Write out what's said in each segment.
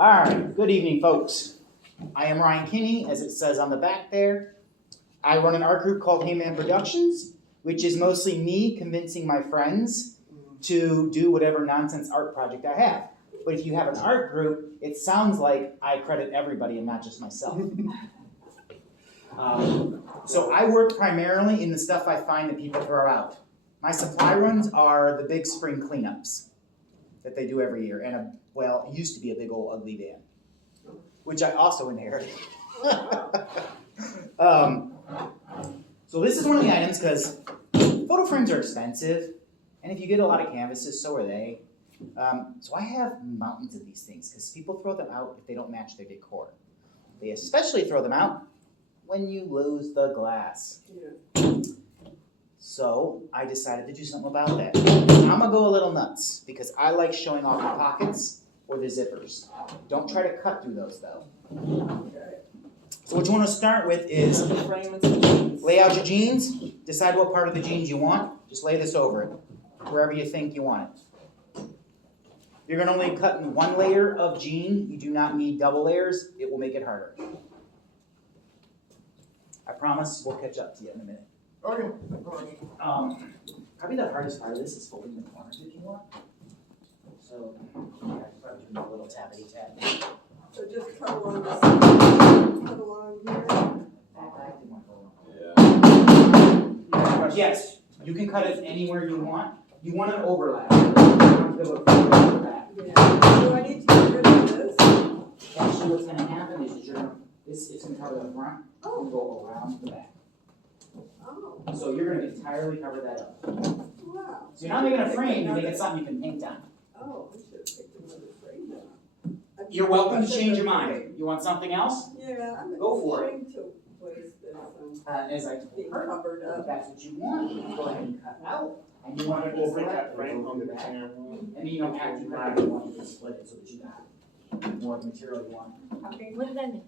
All right, good evening, folks. I am Ryan Kinney, as it says on the back there. I run an art group called Heyman Productions, which is mostly me convincing my friends to do whatever nonsense art project I have. But if you have an art group, it sounds like I credit everybody and not just myself. So I work primarily in the stuff I find that people throw out. My supply runs are the big spring cleanups that they do every year, and well, it used to be a big old ugly van, which I also inherited. So this is one of the items because photo frames are expensive, and if you get a lot of canvases, so are they. So I have mountains of these things because people throw them out if they don't match their decor. They especially throw them out when you lose the glass. Yeah. So I decided to do something about that. I'm gonna go a little nuts because I like showing off the pockets or the zippers. Don't try to cut through those though. So what you want to start with is lay out your jeans, decide what part of the jeans you want, just lay this over it, wherever you think you want it. You're gonna only cut in one layer of jean, you do not need double layers, it will make it harder. I promise we'll catch up to you in a minute. Okay. Probably the hardest part of this is folding the corners if you want. So, yeah, probably do a little tappity tap. So just cut along this, cut along here. Yeah. Yes, you can cut it anywhere you want. You want an overlap. You want to go overlap. Yeah. Do I need to get rid of this? Actually, what's going to happen is that it's going to cover the front and go around the back. Oh. So you're going to entirely cover that up. Wow. So you're not making a frame, you're making something you can paint on. Oh, I should have picked another frame then. You're welcome to change your mind. You want something else? Yeah, I'm Go for it. ashamed to place this As I being told her, covered if up. that's what you want, you can go ahead and cut out. And you want to overlap that frame on the back. And then you don't have to cut it, you want to split it so that you got more material you want. Okay, what did that mean?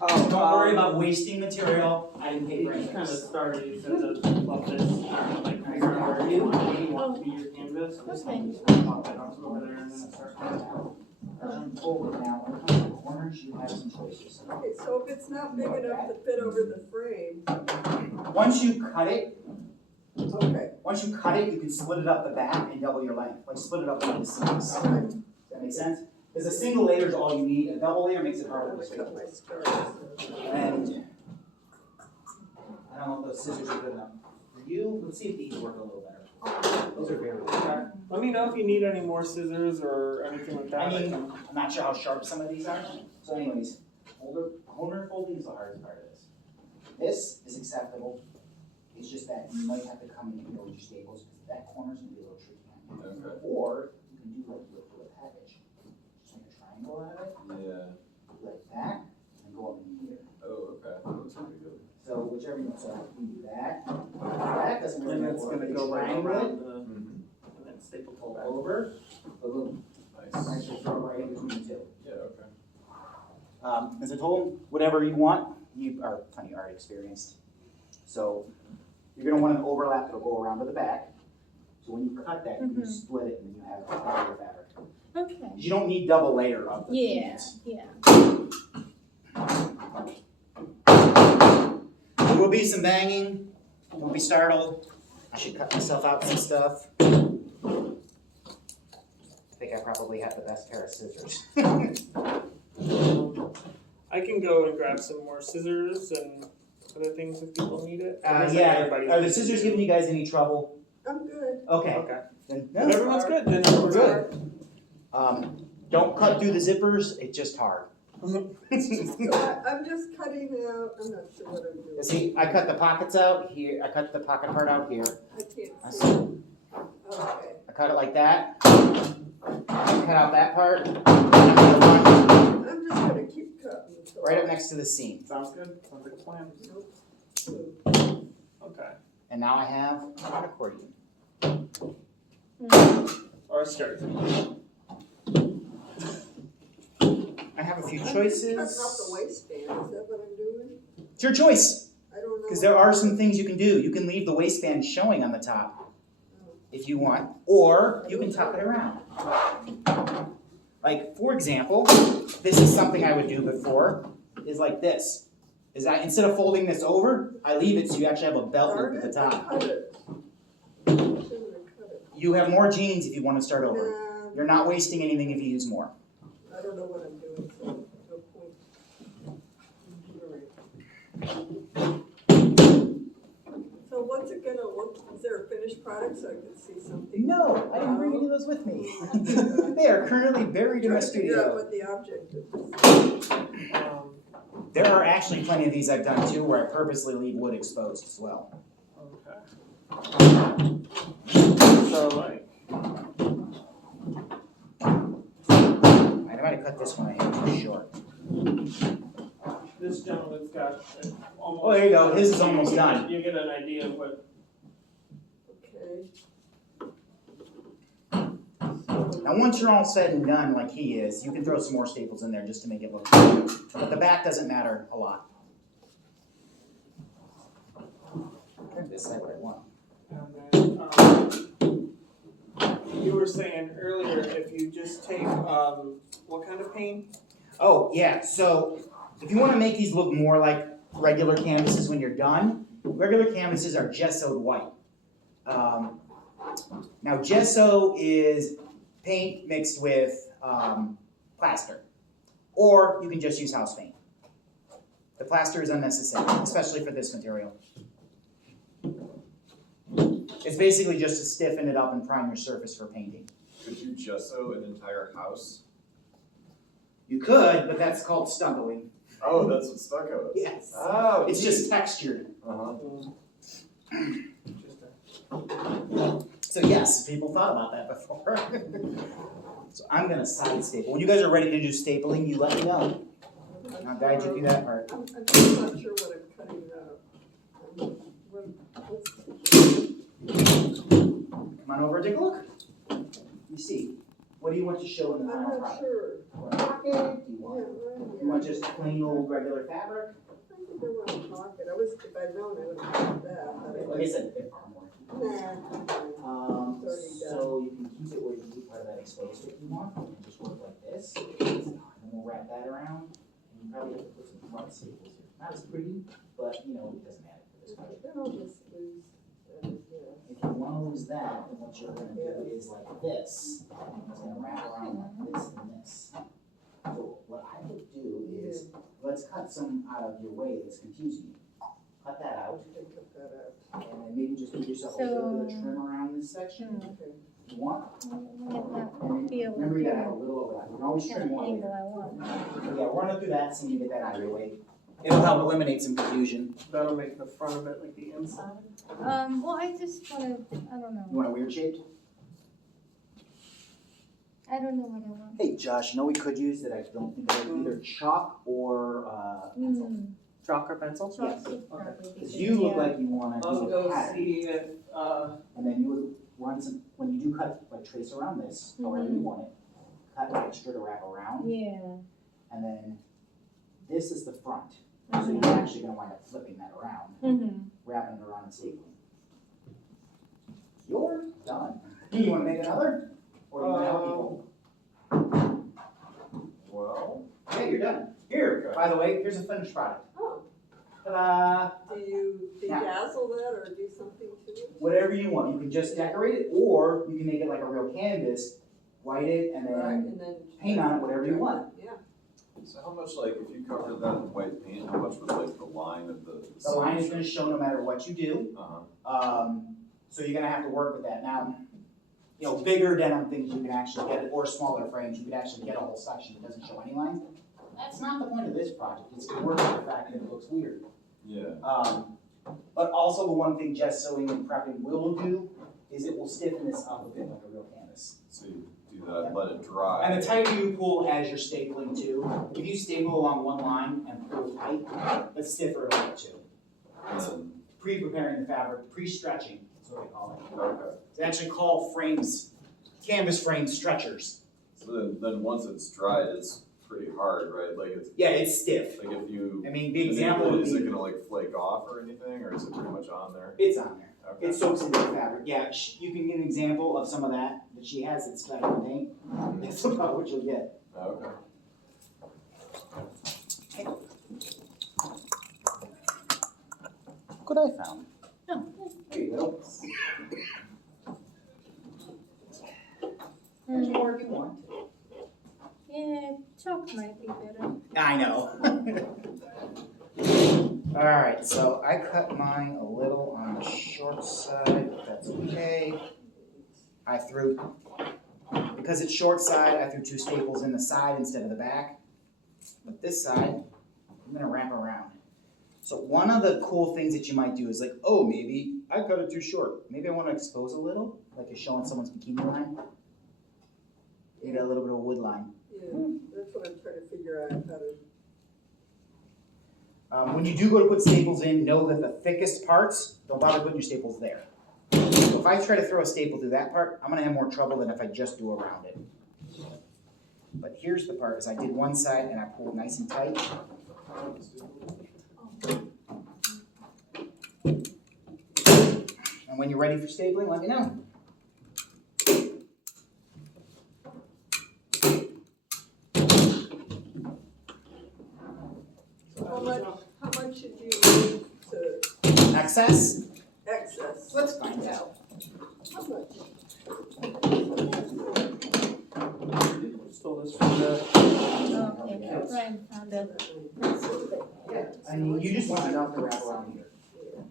Oh, don't worry about wasting material. I didn't pay for It just anything. kind of started, you said that love this, like, kind of where you want to be your canvas. Okay. Just pop it onto over there and then start cutting out. Forward now, when it comes to the corners, you have some choices. Okay, so if it's not big enough to fit over the frame, Once you cut it, okay. you can split it up the back and double your length. Like split it up into the seams. Does that make sense? Because a single layer is all you need. A double layer makes it harder I'm to gonna cut my switch. stars. And I don't know if those scissors are good enough for you. Let's see if these work a little better. Those are very good. Let me know if you need any more scissors or anything like that. I mean, I'm not sure how sharp some of these are. So anyways, corner folding is the hardest part of this. This is acceptable. It's just that you might have to come in here with your staples because that corner's gonna be a little tricky. Okay. Or you can do like you would for a package. Just make a triangle out of it, Yeah. like that, and go up in here. Oh, okay. That looks pretty good. So whichever you want, so you can do that. That doesn't really And it's work. gonna You go right triangle around it, the, Mm-hmm. and then staple pull pull it back. over, boom. Nice. Actually throw it right in between the two. Yeah, okay. As I told them, whatever you want, you are plenty art experienced. So you're gonna want an overlap that'll go around to the back. So when you cut that, you can split it and then you have a double fabric. Okay. You don't need double layer of the Yeah, jeans. yeah. There will be some banging. Don't be startled. I should cut myself out some stuff. I think I probably have the best pair of scissors. I can go and grab some more scissors and other things if people need it. Yeah, are the scissors giving you guys any trouble? I'm good. Okay. Okay. Then, If everyone's good, then We're we're good. good. Don't cut through the zippers, it's just hard. So I'm just cutting out, I'm not sure what I'm doing. See, I cut the pockets out here, I cut the pocket part out here. I can't I see. s- Okay. I cut it like that. Cut out that part. And I'm gonna run I'm just gonna keep cutting. until- right up next to the seam. Sounds good. Sounds like a plan. Nope. Okay. And now I have an accordion. Or a skirt. I have a few I'm just choices. cutting off the waistband, is that what I'm doing? It's your choice, I don't know. because there are some things you can do. You can leave the waistband showing on the top if you want, or you can tuck it around. Like, for example, this is something I would do before, is like this. Is that instead of folding this over, I leave it so you actually have a belt loop Darn at the it, I top. cut it. Shouldn't have cut it. You have more jeans if you want to start over. Nah, You're not wasting anything if you use more. I don't know what I'm doing, so no point. So what's it gonna look, is there a finished product so I can see something? No, I didn't bring any of those with me. They are currently buried in my Trying to figure out studio. what the object is. Um, There are actually plenty of these I've done too, where I purposely leave wood exposed as well. okay. So like, I might have cut this one, I had too short. this gentleman's got almost. Oh, there you go. His is almost done. You get an idea of what, Okay. Now, once you're all said and done, like he is, you can throw some more staples in there just to make it look good. But the back doesn't matter a lot. I can decide what I want. and then, you were saying earlier, if you just take, what kind of paint? Oh, yeah, so if you want to make these look more like regular canvases when you're done, regular canvases are gessoed white. Now, gesso is paint mixed with plaster, or you can just use house paint. The plaster is unnecessary, especially for this material. It's basically just to stiffen it up and prime your surface for painting. Could you gesso an entire house? You could, but that's called stuccoing. Oh, that's what stucco is. Yes. Oh, It's just textured. Uh-huh. Interesting. So yes, people thought about that before. So I'm gonna side staple. When you guys are ready to do stapling, you let me know. I'll guide you through that part. I'm just not sure what I'm cutting out. Come on over and take a look. You see, what do you want to show in the I'm final not product? sure. You want a pocket? Do you Yeah, want, right you want here. just plain old regular fabric? I think I want a pocket. I was, if I'd known, I would have done that, but Like I said, there are more. nah. So you can keep it where you keep part of that exposed if you want, and just work like this. And then we'll wrap that around, and you probably have to put some front staples here. Not as pretty, but you know, it doesn't matter for this project. Then I'll just lose that, yeah. If you want to lose that, then what you're gonna do is like this. It's gonna wrap around like this and this. So what I would do is, let's cut some out of your way that's confusing you. Cut that out, I can cut that out. and then maybe just give yourself a little bit of trim around this section. Okay. If you want, Might be able to remember you gotta have a do little overlap. You can always what trim kind of one angle later. I want. Yeah, run it through that, so you get that out of your way. It'll help eliminate some confusion. That'll make the front of it like the inside. Well, I just wanna, I don't You know, want a weird shape? I don't know what I want. Hey Josh, you know what we could use that I don't think of, either chalk or pencil. Chalk or pencil? Yes. Chalk would probably be Because good, you look yeah. like you wanna I'll do a go pattern. see if, And then you would run some, when you do cut, like trace around this, however you want it, cut extra to wrap around, Yeah, and then this is the front. So you're actually gonna wind up flipping that around, wrapping it around and stapling. You're done. You wanna make another? Or you wanna help people? Well, Yeah, you're done. Here, by the way, here's a finished product. Oh, Ta-da! do you dedazzle that or do something to it? Whatever you want. You can just decorate it, or you can make it like a real canvas, white it, and Right, then and then. paint on it whatever you want. Yeah. so how much, like, if you covered that in white paint, how much would, like, the line of the? The line is gonna show no matter what you do. Uh-huh. So you're gonna have to work with that. Now, you know, bigger denim things you can actually get, or smaller frames, you could actually get a whole section that doesn't show any lines. That's not the point of this project. It's to work with the fact that it looks weird. Yeah. But also the one thing gessoing and prepping will do is it will stiffen this up a bit like a real canvas. So you do that, let it dry. And the tighter you pull as you're stapling too, if you staple along one line and pull tight, the stiffer it'll get too. And then, Pre-preparing the fabric, pre-stretching, is what they call it. okay. They actually call frames, canvas frame stretchers. So then once it's dried, it's pretty hard, right? Like it's, Yeah, it's stiff. like if you. I mean, the example would Is it be, gonna like flake off or anything, or is it pretty much on there? it's on there. Okay. It soaks into the fabric. Yeah, you can get an example of some of that she has. It's better than paint. That's about what you'll get. Okay. Look what I found. Oh, There you go. There's mm, more if you want. yeah, chalk might be better. I know. Alright, so I cut mine a little on the short side, but that's okay. I threw, because it's short side, I threw 2 staples in the side instead of the back. But this side, I'm gonna wrap around. So one of the cool things that you might do is like, oh, maybe I cut it too short. Maybe I wanna expose a little, like you're showing someone's bikini line. You got a little bit of a wood line. Yeah, that's what I'm trying to figure out how to. When you do go to put staples in, know that the thickest parts, don't bother putting your staples there. So if I try to throw a staple through that part, I'm gonna have more trouble than if I just do around it. But here's the part, is I did one side and I pulled nice and tight. And when you're ready for stapling, let me know. How much should you leave to Excess? excess? Let's find out. How much? Stole this from the, Oh, okay, Brian found it. Yeah, I mean, you just want enough to wrap around here.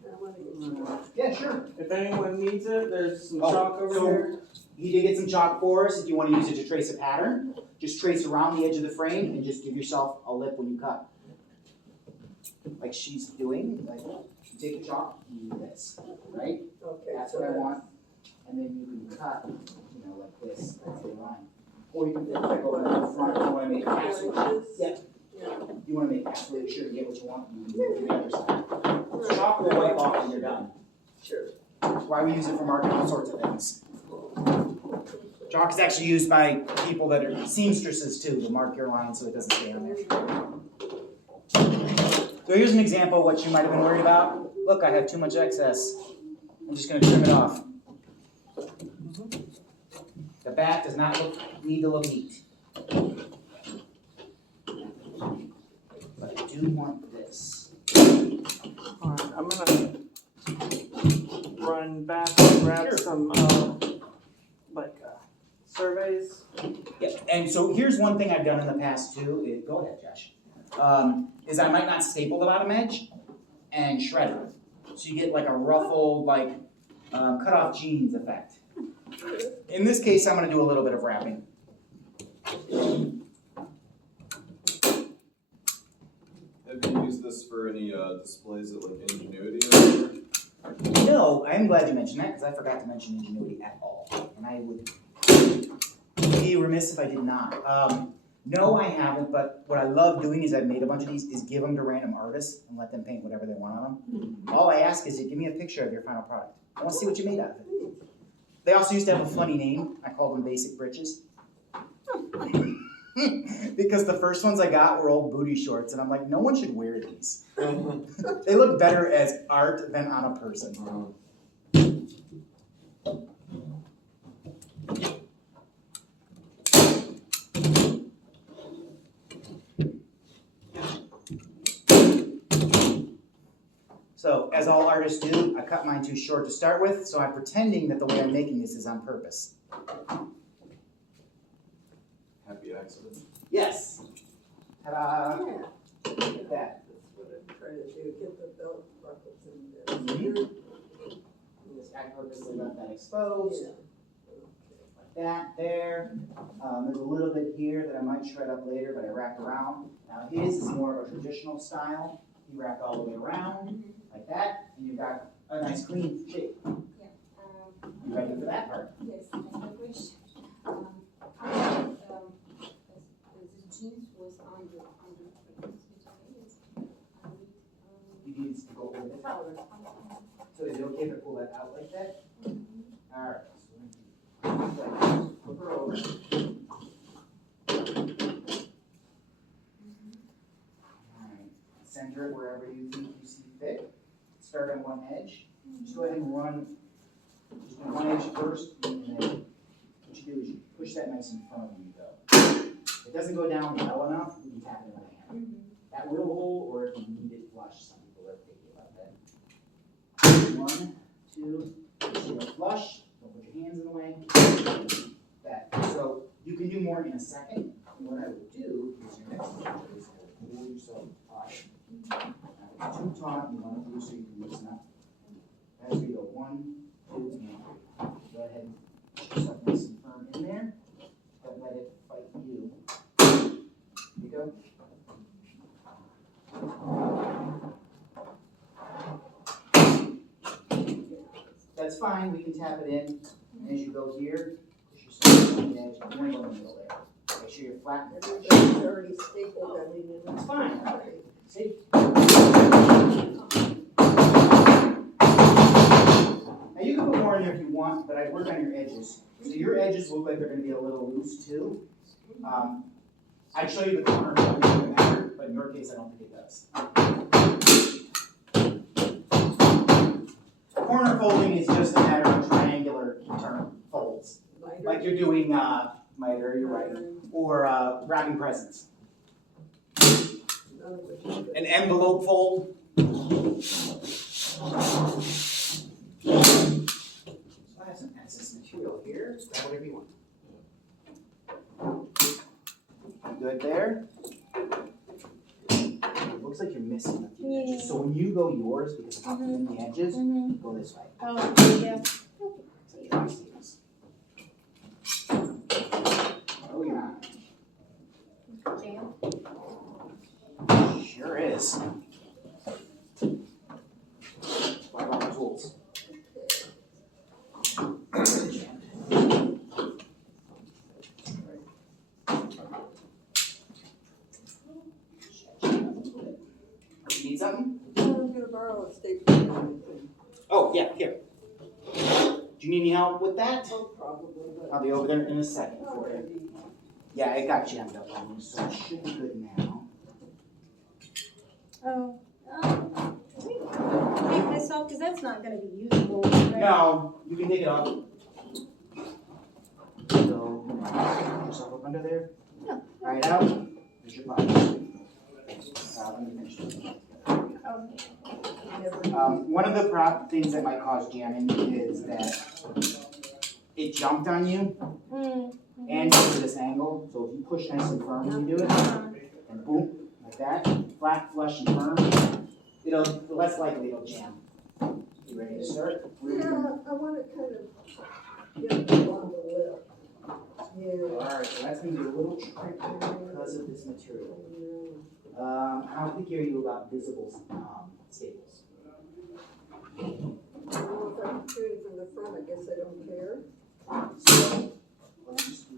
Yeah, I wanna get Yeah, sure. if anyone needs it, there's some Oh, chalk over so- here. He did get some chalk for us. If you want to use it to trace a pattern, just trace around the edge of the frame and just give yourself a lip when you cut. Like she's doing, like you take the chalk, you do this, right? Okay. That's so what I want. And then you can cut, you know, like this, that's the line. Or you can flip it over to the front, you want to make it 4 absolutely, inches? yeah. Yeah. You want to make absolutely sure you get what you want, you can do it to the other side. Chalk will wipe off when you're done. Sure. That's why we use it for marking all sorts of things. Chalk is actually used by people that are seamstresses too, to mark your line so it doesn't stay on There there. you go. So here's an example of what you might have been worried about. Look, I have too much excess. I'm just gonna trim it off. The back does not need to look neat. But I do want this. Alright, I'm gonna run back and grab Sure. some, surveys. Yeah, and so here's one thing I've done in the past too, go ahead, Josh. Is I might not staple the bottom edge and shred it. So you get like a ruffled, like cut off jeans effect. In this case, I'm gonna do a little bit of wrapping. Have you used this for any displays at like Ingenuity or whatever? No, I am glad you mentioned that because I forgot to mention Ingenuity at all. And I would be remiss if I did not. No, I haven't, but what I love doing is I've made a bunch of these, is give them to random artists and let them paint whatever they want on them. All I ask is you give me a picture of your final product. I want to see what you made out of it. They also used to have a funny name. I called them Basic Britches. Because the first ones I got were old booty shorts, and I'm like, no one should wear these. They look better as art than on a person. So, as all artists do, I cut mine too short to start with, so I'm pretending that the way I'm making this is on purpose. Happy accident. Yes. Ta-da. Yeah. Look at that. That's what I'm trying to do, get the belt buckles in Mhm. there. Just I purposely left that exposed, Yeah. like that there. There's a little bit here that I might shred up later, but I wrapped around. Now his is more of a traditional style. He wrapped all the way around, like that, and you've got a nice clean shape. You ready for that part? Yes, I have a question. The jeans was on the frames, which I You need to go over the this. flowers. So is it okay if I pull that out like that? Alright. So flip her over. Alright. Center it wherever you think you see fit. Start on one edge. Just go ahead and run just on one edge first, and then what you do is you push that nice in front of you though. If doesn't go down well enough, we can tap it in my hand. That will hold, or if you need it flush, some people are picky about that. 1, 2, so flush, don't put your hands in the way. That, so you can do more in a second. What I would do is your next step is to pull yourself up. Now, if it's too taut, you want to do so you can loosen up. As we go 1, 2, and 3. Go ahead and put yourself nice and firm in there. Don't let it fight you. Here you go. That's fine, we can tap it in. And as you go here, push yourself on the edge. You want to go in the middle there. Make sure you're flat. Everybody's already stapled, I mean, That's fine. See? Now you can put more in there if you want, but I'd work on your edges. So your edges look like they're going to be a little loose too. I'd show you the corner, but it doesn't matter, but in your case, I don't think it does. Corner folding is just a matter of triangular term folds, like you're doing miter, you're right, or wrapping presents. An envelope fold. So I have some excess material here. Grab whatever you want. Good there. It looks like you're missing a few edges. So when you go yours, because it's in the edges, go this way. Oh, yeah. Oh yeah. Jam. Sure is. What about the tools? You need something? I'm gonna borrow a stapler. Oh, yeah, here. Do you need any help with that? Oh, probably, but. I'll be over there in a second for you. Already. Yeah, it got jammed up on you, so it should be good now. Oh. Take this off, because that's not gonna be usable, right? No, you can take it off. So, put yourself up under there. Yeah. Right out. There's your body. Let me finish this. One of the things that might cause jamming is that it jumped on you and to this angle. So if you push nice and firm when you do it, and boom, like that, flat, flush, and firm, it'll less likely it'll jam. You ready to start? Yeah, I want to kind of get it along the lip. Yeah. Alright, so that's gonna be a little tricky because of this material. How picky are you about visible staples? I don't know if I can shoot it from the front, I guess I don't care. So, let's just do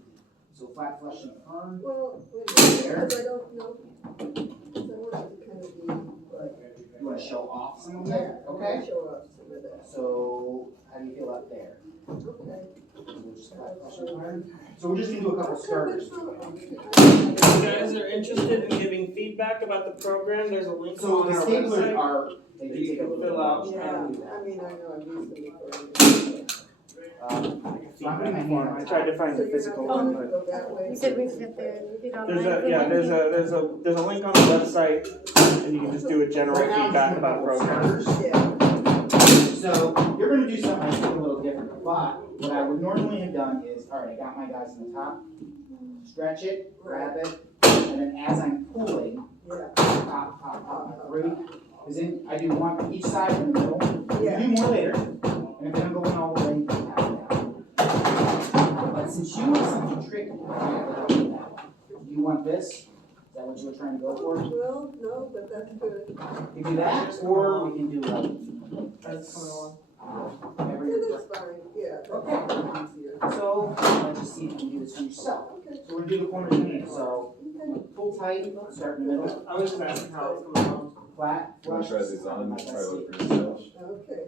so flat, flush, and firm. Well, wait a minute, There. because I don't know. Because I want it to kind of be like. You wanna show off some of Yeah, that? I Okay. wanna show off some of that. So, how do you feel up there? Okay. So we'll just flat, flush, and firm. So we're just gonna do a couple starters. If you guys are interested in giving feedback about the program, there's a link So on the our staplers website. are, they do take a little bit Fill out. of Yeah, time to do I that. mean, I know I've used them before. So I'm putting my hand on I top. tried to find So the you're not physical gonna one, but go that way? You said we should have to do it online. there's a link on the website, and you can just do a general Right now, I'm feedback just about doing a couple programs. starters. Yeah. So you're gonna do something I think a little different, but what I would normally have done is, all right, I got my guys in the top, stretch it, grab it, and then as I'm pulling, Yeah. pop, my three. Because then I do one each side in the middle. Yeah. You do more later, and if I'm going all the way, you can tap it out. But since you want something tricky, you want this? Is that what you were trying to go for? Well, no, but that's good. We can do that, or we can do That's coming along. whatever Yeah, you're. that's fine, yeah, that's Okay. easier. So let's just see if you can do this for yourself. Okay, So we're gonna do the corners in. So okay. pull tight, start in the middle, I was just asking how it's coming along. flat, You wanna flush. try these on, like try I look see. for yourself? Okay.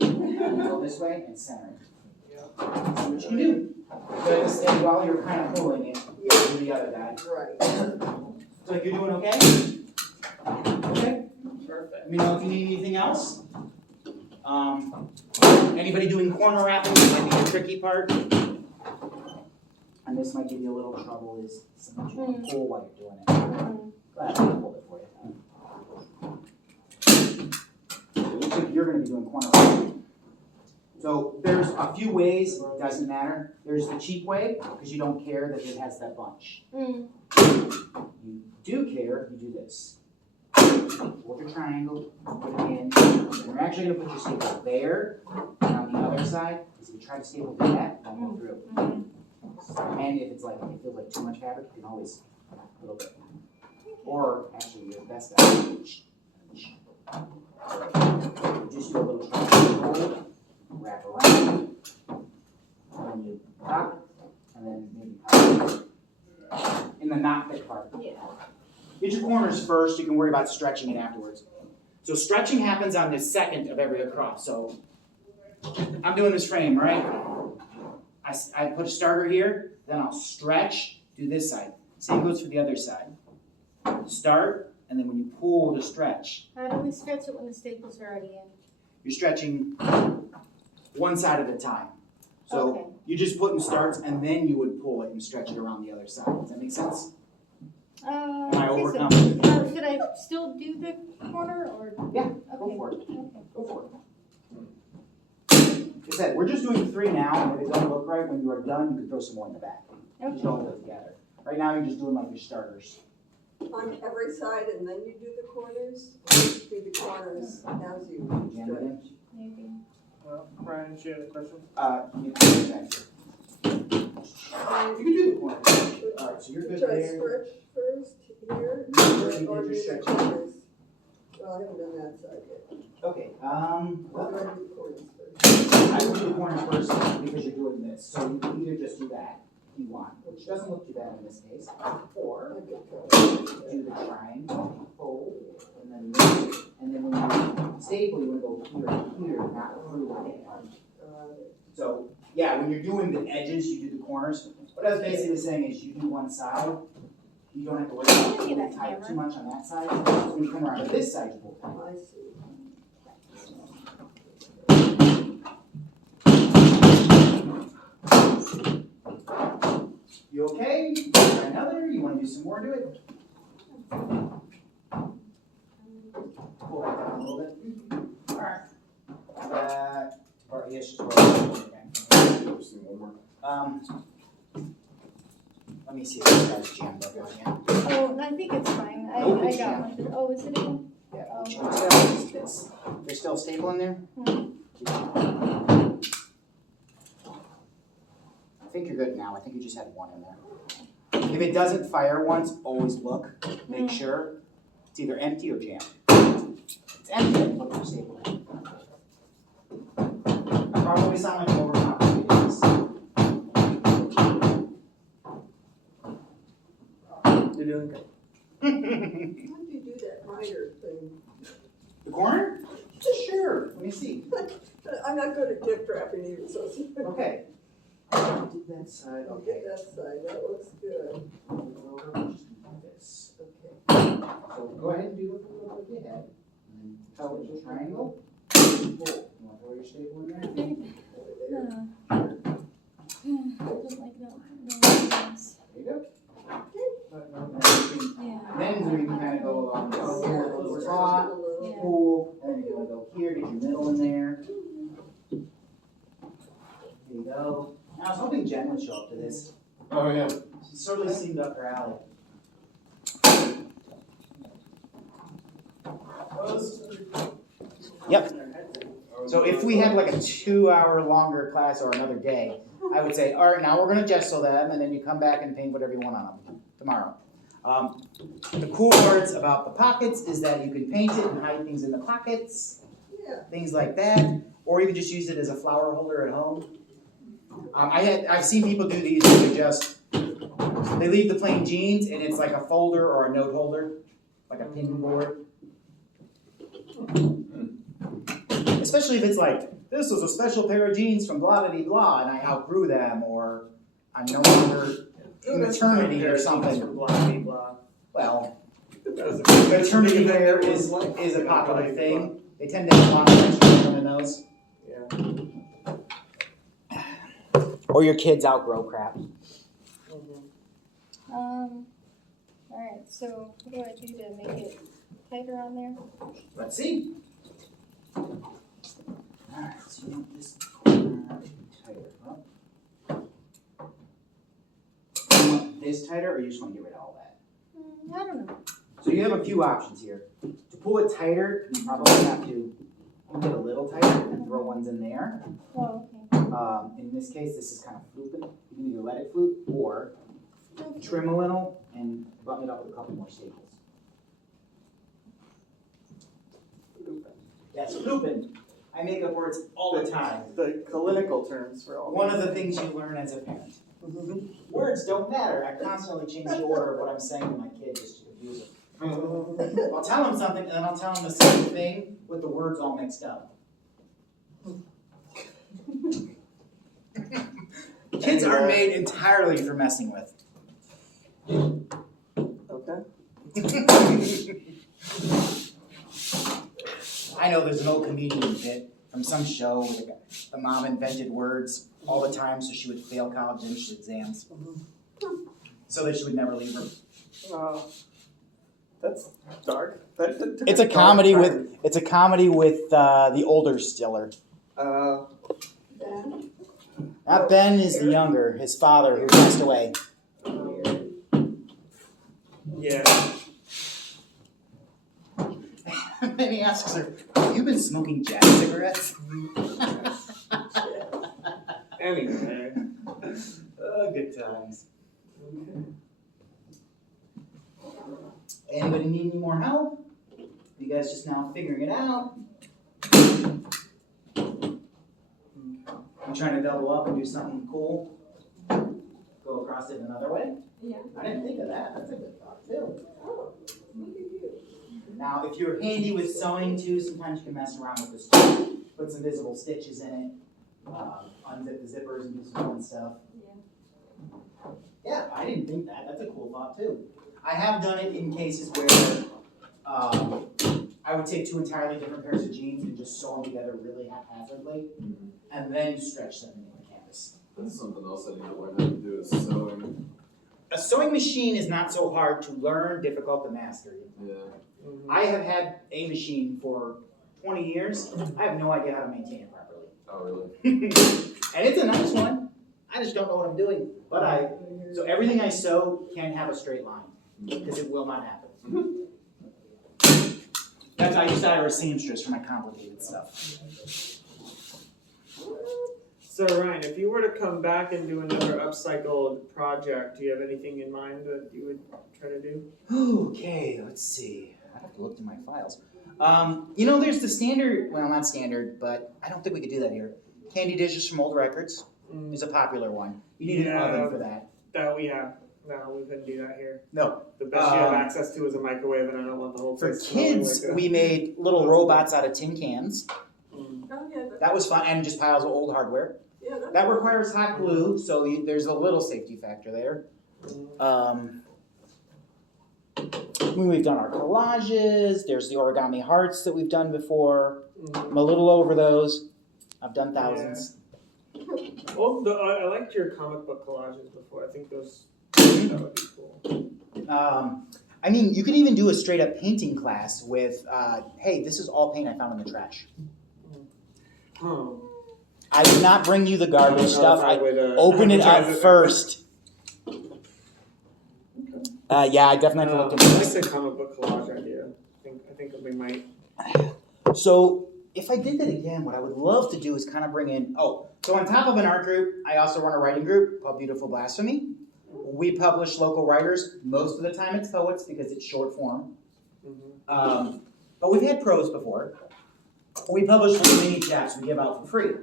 Go this way and center it. See what you can do. Because and while you're kind of pulling it, Yeah, do the other guy. right. So you're doing okay? Okay? Perfect. Let me know if you need anything else. Anybody doing corner wrapping, might be the tricky part. And this might give you a little trouble, is sometimes you want to pull while you're doing it. Mm. But I can hold it for you. It looks like you're going to be doing corner work. So there's a few ways, it doesn't matter. There's the cheap way, because you don't care that it has that bunch. Mm. You do care, you do this. Hold your triangle, put it in, and we're actually going to put your staple there, and on the other side, because if you try to staple to that, it won't go through. And if it's like, it feels like too much fabric, you can always a little bit. Or actually, your best bet is just do a little triangle, wrap around, and then you pop, and then maybe pop in the not thick part. Yeah. Get your corners first, you can worry about stretching it afterwards. So stretching happens on the second of every across. So I'm doing this frame, right? I put a starter here, then I'll stretch, do this side. Same goes for the other side. Start, and then when you pull to stretch, How do we stretch it when the staples are already in? you're stretching one side at a time. So Okay. you just put in starts, and then you would pull it and stretch it around the other side. Does that make sense? Am I Okay, so, overcomplicating? should I still do the corner or? Yeah, Okay. go for it. Okay. Go for it. Like I said, we're just doing 3 now, and if it doesn't look right, when you are done, you can throw some more in the back. Just Okay. hold it together. Right now, you're just doing like your starters. On every side and then you do the corners? Or you do the corners as you Jam it stretch? in. Maybe. Brian, do you have a question? You can do it back here. You can do the corners. Alright, so you're good Should I there. stretch first here? You Or did do your the stretching. corners? Well, I haven't done that side yet. Okay, Or do I do the corners first? I would do the corner first because you're doing this. So you can either just do that if you want, which doesn't look too bad in this case, or I get going. do the triangle, fold, and then move, and then when you stable, you want to go here and here, not through the head. So, yeah, when you're doing the edges, you do the corners. What I was basically saying is you do one side, you don't have to worry about Look at that pulling tight camera. too much on that side. So when you come around to this side, you pull tight. I see. You okay? Try another? You want to do some more to it? Pull that down a little bit. Alright. Or yes, just roll it. Okay. Just need one more. Let me see if this guy's jammed up again. Oh, I think it's fine. Nope, I it's got jammed. one. Oh, is it in? Yeah, Oh. which one's this? They're still stable in there? Hmm. I think you're good now. I think you just had one in there. If it doesn't fire once, always look. Make sure it's either empty or jammed. If it's empty, look for stable. I probably sound like I'm overcomplicating this. You're doing good. How do you do that miter thing? The corner? Sure. Let me see. I'm not good at gift wrapping either, so Okay. Did that side. I'll Okay. get that side, that looks good. Move it over. We'll just do this. Okay. So go ahead and do what you had. And then tell it to triangle. Pull. You want to throw your staple in there? Over there. I don't like that. No, yes. There you go. Yeah. Then you can kind of go along this. Yeah, Little stretch spot, it a little. Yeah. pull, and then you're going to go here, get your middle in there. There you go. Now, I was hoping Jen would show up to this. Oh, yeah. She sort of seemed up her alley. Yep. So if we had like a 2-hour longer class or another day, I would say, all right, now we're gonna gesso them, and then you come back and paint whatever you want on them tomorrow. The cool parts about the pockets is that you can paint it and hide things in the pockets, Yeah. things like that, or you can just use it as a flower holder at home. I've seen people do these where they leave the plain jeans and it's like a folder or a note holder, like a pin board. Especially if it's like, this was a special pair of jeans from blah blah blah and I outgrew them, or I'm no longer in maternity or something. Blah, blah, blah. Well, That was a- maternity wear is a popular thing. They tend to have a lot of attention in those. Yeah. Or your kids outgrow crap. Alright, so what do I do to make it tighter on there? Let's see. Alright, so you want this tighter, huh? You want this tighter, or you just want to get rid of all that? I don't know. So you have a few options here. To pull it tighter, you probably have to get a little tighter and throw ones in there. Oh, In this case, this is kind of flooping. You can either let it floop or okay. trim a little and button it up with a couple more staples. Yes, flooping. I make up words all the time. The clinical terms for all. One of the things you learn as a parent. Words don't matter. I constantly change the order of what I'm saying to my kid just to confuse them. I'll tell them something and then I'll tell them the same thing with the words all mixed up. Kids are made entirely for messing with. Okay. I know there's an old comedian bit from some show where the mom invented words all the time so she would fail college entrance exams. So that she would never leave her. That's dark. It's a comedy with the older Stiller. Ben? Not Ben is the younger, his father who passed away. Yeah. And then he asks her, have you been smoking jazz cigarettes? Anyway. Oh, good times. Anybody need any more help? You guys just now figuring it out? You trying to double up and do something cool? Go across it another way? Yeah. I didn't think of that. That's a good thought too. Oh, look at you. Now, if you're handy with sewing too, sometimes you can mess around with this too. Put some visible stitches in it, unzip the zippers and do some fun stuff. Yeah, I didn't think that. That's a cool thought too. I have done it in cases where I would take two entirely different pairs of jeans and just sew them together really haphazardly, and then stretch them into the canvas. That's something else I need to learn how to do is sewing. A sewing machine is not so hard to learn, difficult to master. Yeah. I have had a machine for 20 years. I have no idea how to maintain it properly. Oh, really? And it's a nice one. I just don't know what I'm doing. But so everything I sew can have a straight line, because it will not happen. That's I used to hire a seamstress for my complicated stuff. So Ryan, if you were to come back and do another upcycled project, do you have anything in mind that you would try to do? Okay, let's see. I'd have to look through my files. There's the standard, well, not standard, but I don't think we could do that here. Candy dishes from old records is a popular one. You need an oven for that. No, we couldn't do that here. No. The best you have access to is a microwave, and I don't want the whole For place smelling kids, like we made little robots out of tin cans. Oh, yeah. That was fun, and just piles of old hardware. Yeah, that's That requires hot glue, so there's a little safety factor there. We've done our collages. There's the origami hearts that we've done before. I'm a little over those. I've done thousands. Well, I liked your comic book collages before. I think that would be cool. You could even do a straight up painting class with, hey, this is all paint I found in the trash. I did not bring you the garbage stuff. I open it up first. Yeah, I definitely have to look I into like this. the comic book collage idea. I think we might. So if I did that again, what I would love to do is kind of bring in, so on top of an art group, I also run a writing group called Beautiful Blasphemy. We publish local writers. Most of the time it's poets because it's short form. But we've had prose before. We publish little mini chapters we give out for free.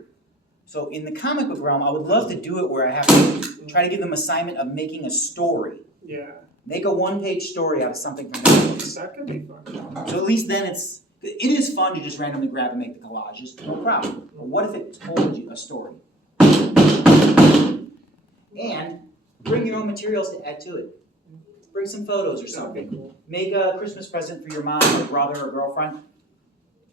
So in the comic book realm, I would love to do it where I have to try to give them assignment of making a story. Yeah. Make a one-page story out of something from the books. That could be fun. So at least then it is fun to just randomly grab and make the collages, no problem. But what if it told you a story? And bring your own materials to add to it. Bring some photos or something. Cool. Make a Christmas present for your mom or brother or girlfriend.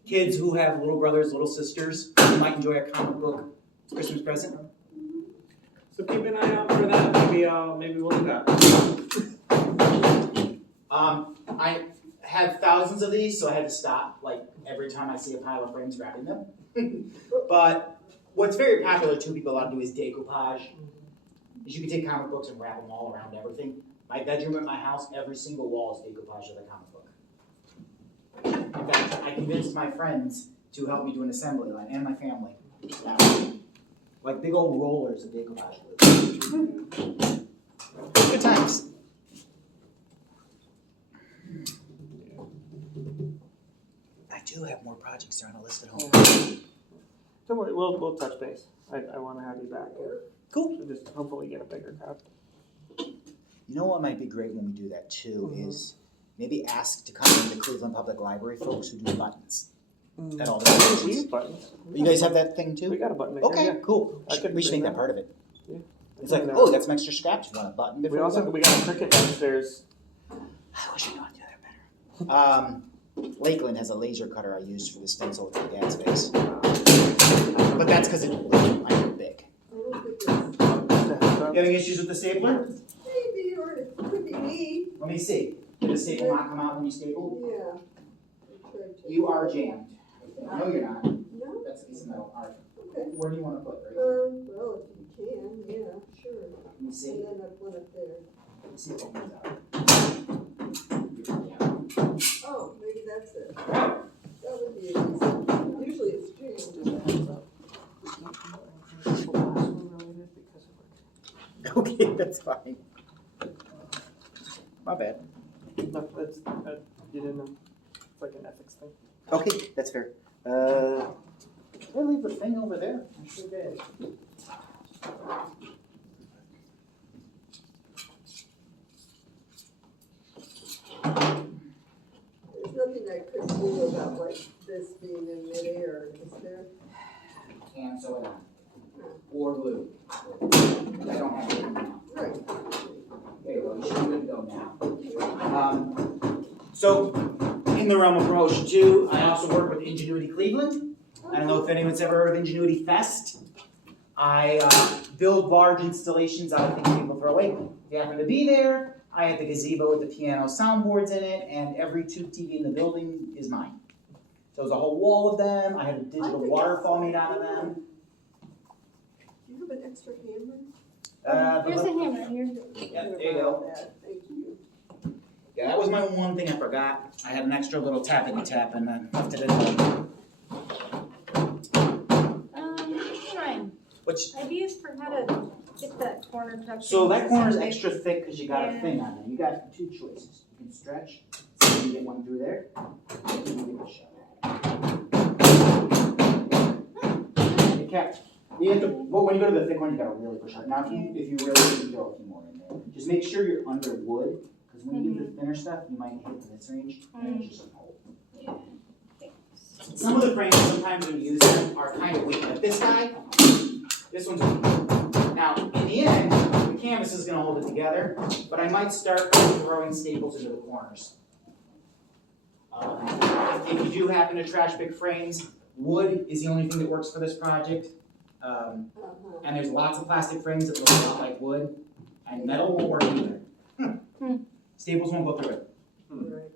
Kids who have little brothers, little sisters, who might enjoy a comic book Christmas present. So keep an eye out for that. Maybe we'll do that. I have thousands of these, so I had to stop, like, every time I see a pile of frames, grabbing them. But what's very popular too, people like to do is decoupage. Is you can take comic books and wrap them all around everything. My bedroom at my house, every single wall is decoupage of a comic book. In fact, I convinced my friends to help me do an assembly line, and my family. That way. Like big old rollers of decoupage. Good times. I do have more projects there on a list at home. Don't worry, we'll touch base. I wanna have you back. Cool. So just hopefully get a bigger crowd. You know what might be great when we do that too is maybe ask to come in the Cleveland Public Library folks who do buttons at all the We locations. use buttons. You guys have that thing We too? got a button maker, Okay, yeah. cool. I could We should bring make that that. part of it. Yeah. It's like, And, oh, got some extra scraps. You want a button We before also, go? we got a Cricut downstairs. I wish I knew how to do that better. Lakeland has a laser cutter I used for the stencil with my dad's face. But that's because it's like big. I don't think it's, You having issues with the stapler? maybe, or it could be me, Let me see. Did the staple not come out when you stapled? yeah. I tried to- You are jammed. No, you're not. No, That's a piece of metal. All right. okay. Where do you want to put it? Right? Well, if you can, yeah, sure. Let me see. And then I put it there. Let me see if it comes out. Oh, maybe that's it. That would be easy. Usually it's jammed. Okay, that's fine. My bad. No, that's, you didn't know. It's like an ethics thing. Okay, that's fair. Did I leave the thing over there? I sure did. There's nothing I could do about like this being in midair, is there? And so it on. Or glue. I don't have it now. Right. There you go, you should be good to go now. So, in the realm of promotion too, I also work with Ingenuity Cleveland. I don't know if anyone's ever heard of Ingenuity Fest. I build large installations out of things people throw away. If you happen to be there, I have the gazebo with the piano soundboards in it, and every tube TV in the building is mine. So there's a whole wall of them. I have a digital waterfall made out of them. Do you have an extra hammer? Here's a hammer here. Yeah, there you go. Thank you. Yeah, that was my one thing I forgot. I had an extra little tappity tap and then left it in there. Ryan, Which, ideas for how to get that corner tucked in? so that corner's Something. extra thick because you got a Yeah. thing on there. You got two choices. You can stretch, so you can get one through there. Or you can give it a shot. It kept. You have to. Well, when you go to the thick one, you gotta really push hard. Now, if you really need to throw a few more in there, just make sure you're under wood because when you get the thinner stuff, you might hit this range and it's just a hole. Yeah. Some of the frames, sometimes when you use them, are kind of weak. Like this guy, this one's weak. Now, in the end, the canvas is going to hold it together, but I might start throwing staples into the corners. If you do happen to trash big frames, wood is the only thing that works for this project. And there's lots of plastic frames that look a lot like wood, and metal won't work either. Staples won't go through it. Right.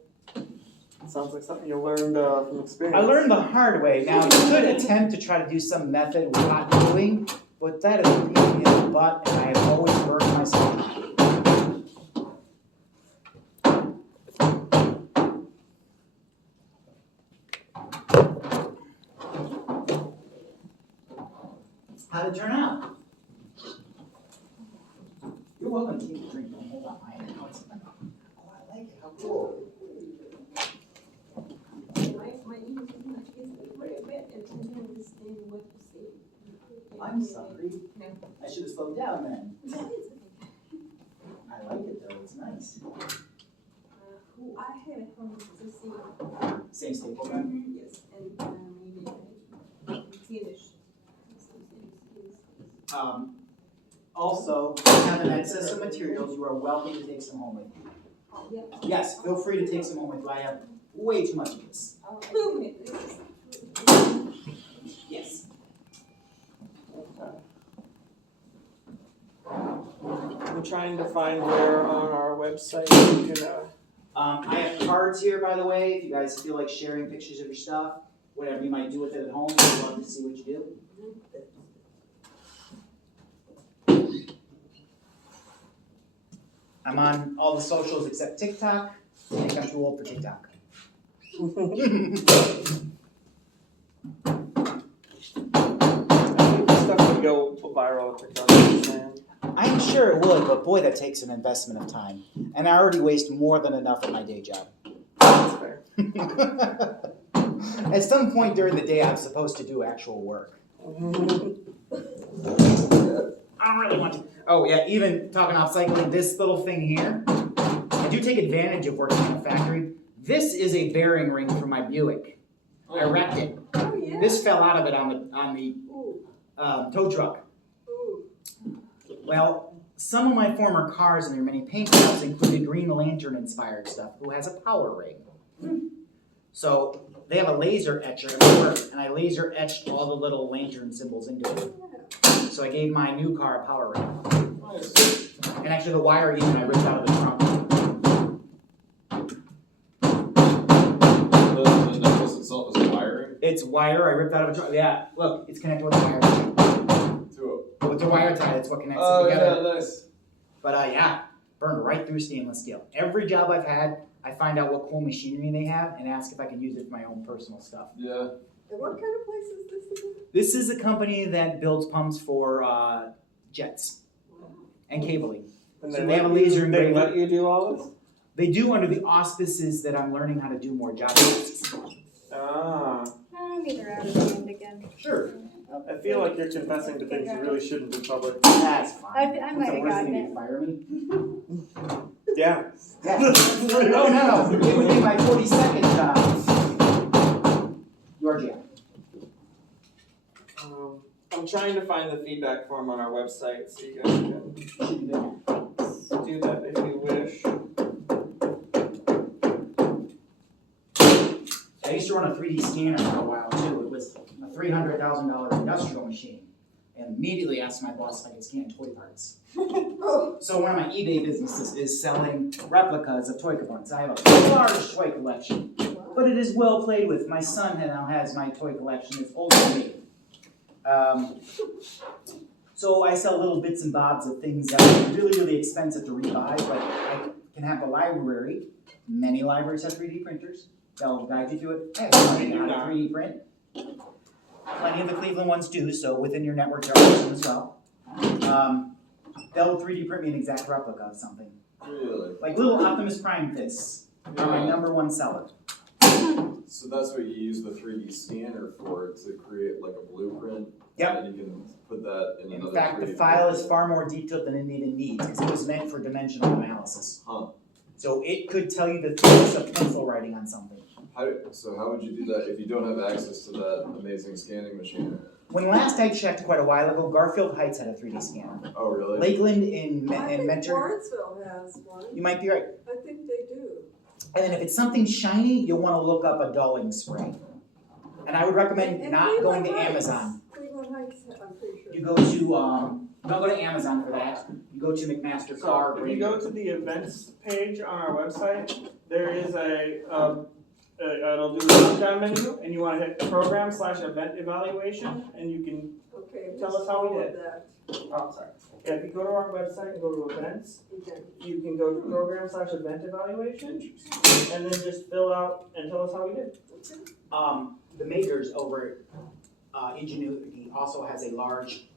Sounds like something you learned from experience. I learned the hard way. Now, you could attempt to try to do some method with hot gluing, but that is a pain in the butt, and I have always burned myself. How'd it turn out? You're welcome to take a drink. Don't hold on my hand. Oh, I like it. How cool. My English is not very bad and I don't understand what you say. I'm sorry. No. I should have slowed down then. No, it's okay. I like it though. It's nice. Who I have at home is the Same staple gun. yes, and maybe finish. Also, if you have an excess of materials, you are welcome to take some home with you. Yeah. Yes, feel free to take some home with you. I have way too much of this. 2 minutes. Yes. I'm trying to find where on our website you can I have cards here, by the way, if you guys feel like sharing pictures of your stuff, whatever you might do with it at home, I'd love to see what you do. I'm on all the socials except TikTok. I think I'm too old for TikTok. I think this stuff would go viral if it does, man. I'm sure it would, but boy, that takes an investment of time. And I already waste more than enough at my day job. That's fair. At some point during the day, I'm supposed to do actual work. I don't really want to. Oh yeah, even talking upcycling, this little thing here, I do take advantage of working in a factory. This is a bearing ring for my Buick. I wrecked it. Oh, yeah. This fell out of it on the Ooh, tow truck. ooh. Well, some of my former cars and their many paint jobs included Green Lantern inspired stuff, who has a power ring. So they have a laser etcher at my work, and I laser etched all the little lantern symbols into it. So I gave my new car a power ring. Nice. And actually the wire even I ripped out of the trunk. The necklace itself is wiring It's wire I ripped out of a trunk. Yeah, look, it's connected with a wire. to With the wire tie, that's what it. connects Oh it together. yeah, nice. But yeah, burned right through stainless steel. Every job I've had, I find out what cool machinery they have and ask if I can use it for my own personal stuff. Yeah. And what kind of place is this again? This is a company that builds pumps for jets and cabling. And So they have a laser They engraver. let you do all this? They do under the auspices that I'm learning how to do more job sites. Ah. I'm either out of hand again. Sure. I feel like you're confessing to things you really shouldn't in public. That's fine. I What's might the have worst gotten thing, it. you fire me? Yeah. Yeah. Oh no, it would be my 42nd job. Your jam. I'm trying to find the feedback form on our website so you guys can do that if you wish. I used to run a 3D scanner for a while too. It was a $300,000 industrial machine. And immediately asked my boss if I could scan toy parts. So one of my eBay businesses is selling replicas of toy components. I have a large toy collection, but it is well played with. My son now has my toy collection. It's older than me. So I sell little bits and bobs of things that are really, really expensive to rebuy, but I can have a library. Many libraries have 3D printers. They'll guide you through it. I have no idea how to 3D print. Plenty of the Cleveland ones do, so within your network there are some as well. They'll 3D print me an exact replica of something. Really? Like little Optimus Prime fists are my Yeah. #1 seller. So that's what you use the 3D scanner for, to create like a blueprint. Yep. And you can put that in In another fact, the 3D file is printer. far more detailed than it even needs, because it was meant for dimensional analysis. Huh. So it could tell you the thickness of pencil writing on something. So how would you do that if you don't have access to that amazing scanning machine? When last I checked quite a while ago, Garfield Heights had a 3D scanner. Oh, really? Lakeland in I think Mentor, Lawrenceville has one. you might be right. I think they do. And then if it's something shiny, you'll want to look up a dulling spray. And I would recommend And not going to Cleveland Heights. Amazon. Cleveland Heights, I'm pretty sure. You go to, don't go to Amazon for that. You go to McMaster Car. So if you go to the events page on our website, there is it'll do a drop-down menu, and you want to hit program/event evaluation, and you can, Okay, Tell us how we all of did. that. oh, sorry. Yeah, if you go to our website and go to events, Okay. you can go to program/event evaluation, and then just fill out and tell us how we did. The makers over at Ingenuity also has a large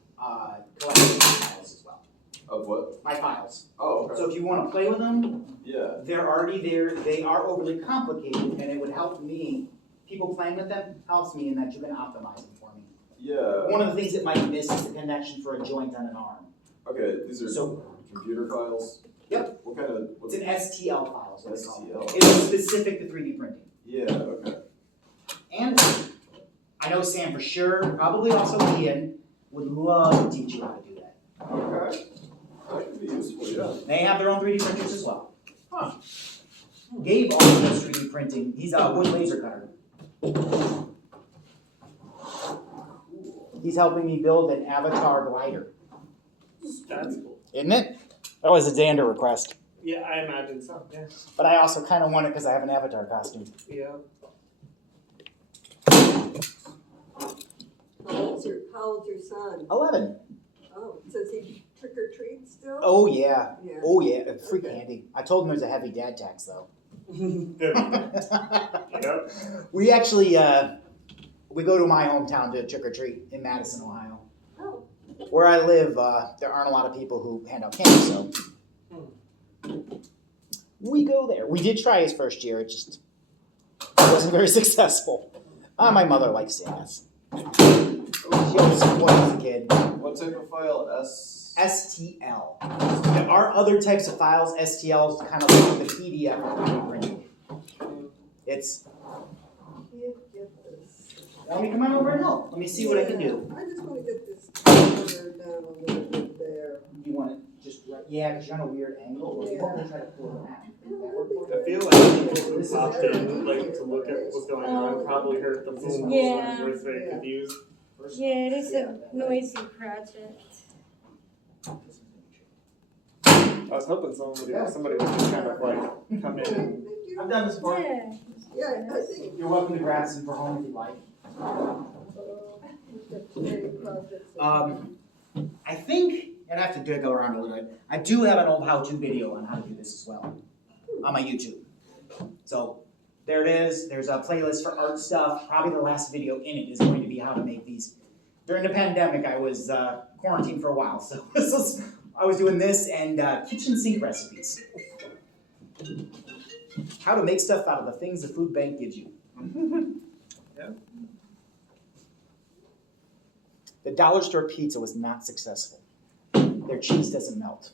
collection of files as well. Of what? My files. Oh, okay. So if you want to play with them, Yeah. they're already there. They are overly complicated, and it would help me. People playing with them helps me in that you can optimize them for me. Yeah. One of the things that might miss is the connection for a joint on an arm. Okay, these are So computer files? Yep. What kind of, it's what's an STL file, is what it's called. STL? It's specific to 3D printing. Yeah, okay. And I know Sam for sure, probably also Ian, would love to teach you how to do that. Okay. That could be useful, yeah. They have their own 3D printers as well. Gabe also does 3D printing. He's a wood laser cutter. He's helping me build an Avatar glider. That's cool. Isn't it? That was a Xander request. Yeah, I imagine so, yeah. But I also kind of want it because I have an Avatar costume. Yeah. How old's your son? 11. Oh, does he trick or treat still? Oh yeah. Yeah. Oh yeah. Free Okay. candy. I told him there's a heavy dad tax though. Yep. We actually we go to my hometown to trick or treat in Madison, Ohio. Oh, Where I live, there aren't a lot of people who hand out candy, so we go there. We did try his first year; it just wasn't very successful. My mother likes seeing us. She always supported as a kid. What type of file? STL. There are other types of files. STL is kind of like the PDF that we printed. It's. get this. Want me to come on over and help? Let me see what I can do. I just want to get this corner down a little bit there. You want it just right? Yeah, because you're on a weird angle. Or you want me to try to pull it back? I feel like people who popped in, like, to look at what's going on, probably heard the boom Yeah. and was very confused. Yeah, it is a noisy project. I was hoping somebody would just kind of like come in and Thank you. I've done this before. Yeah. Yeah, I think. You're welcome to grab some for home if you like. I think, and I have to dig around a little bit, I do have an old how-to video on how to do this as well on my YouTube. So there it is. There's a playlist for art stuff. Probably the last video in it is going to be how to make these. During the pandemic, I was quarantined for a while, so I was doing this and kitchen sink recipes. How to make stuff out of the things the food bank gives you. Yeah. The dollar store pizza was not successful. Their cheese doesn't melt.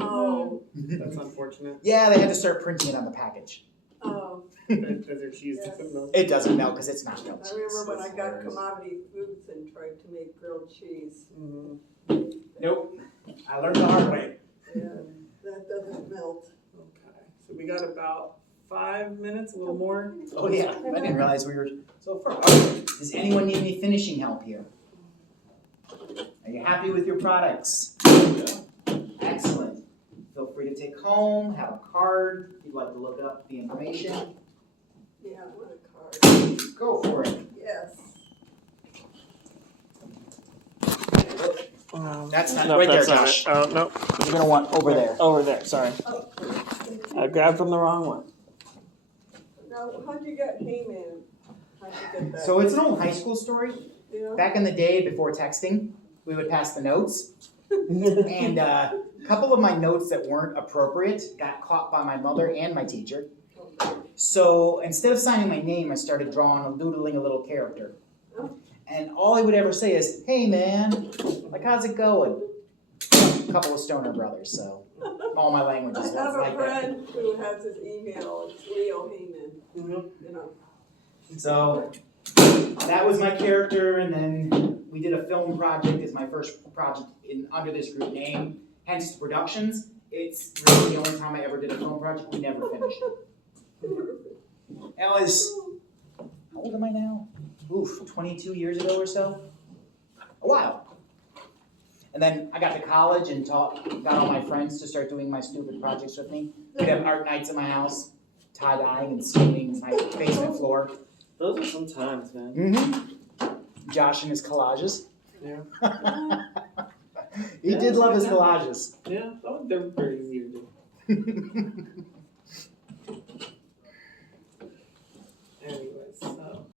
Oh, That's unfortunate. Yeah, they had to start printing it on the package. oh. Does their cheese Yes. doesn't melt? It doesn't melt because it's not real I cheese. remember when I got hilarious. Commodity Foods and tried to make grilled cheese. Mhm. Nope. I learned the hard way. Yeah, that doesn't melt. Okay, so we got about 5 minutes, a little more. Oh yeah, I didn't realize we were so far. Okay. Does anyone need any finishing help here? Are you happy with your products? Excellent. Feel free to take home, have a card if you'd like to look up the information. Yeah, I want a card. Go for it. Yes. That's not Nope, right there, that's not Josh. it. Oh, no. You're gonna want over there. Over there, sorry. I grabbed from the wrong one. Now, how'd you get Heyman? How'd you get that? So it's an old high school story. Yeah. Back in the day, before texting, we would pass the notes. And a couple of my notes that weren't appropriate got caught by my mother and my teacher. So instead of signing my name, I started drawing and doodling a little character. And all he would ever say is, "Hey man, like how's it going?" A couple of stoner brothers, so all my languages I was have a like that. friend who has his email, it's Leo Heyman, you know. So that was my character, and then we did a film project as my first project under this group name, hence Productions. It's really the only time I ever did a film project. We never finished it. That was, how old am I now? Oof, 22 years ago or so. A while. And then I got to college and got all my friends to start doing my stupid projects with me. We'd have art nights at my house, tie-dyeing and skating my basement floor. Those are some times, man. Mm-hmm. Josh and his collages. Yeah. He did love his collages. Yeah, they're pretty easy to do.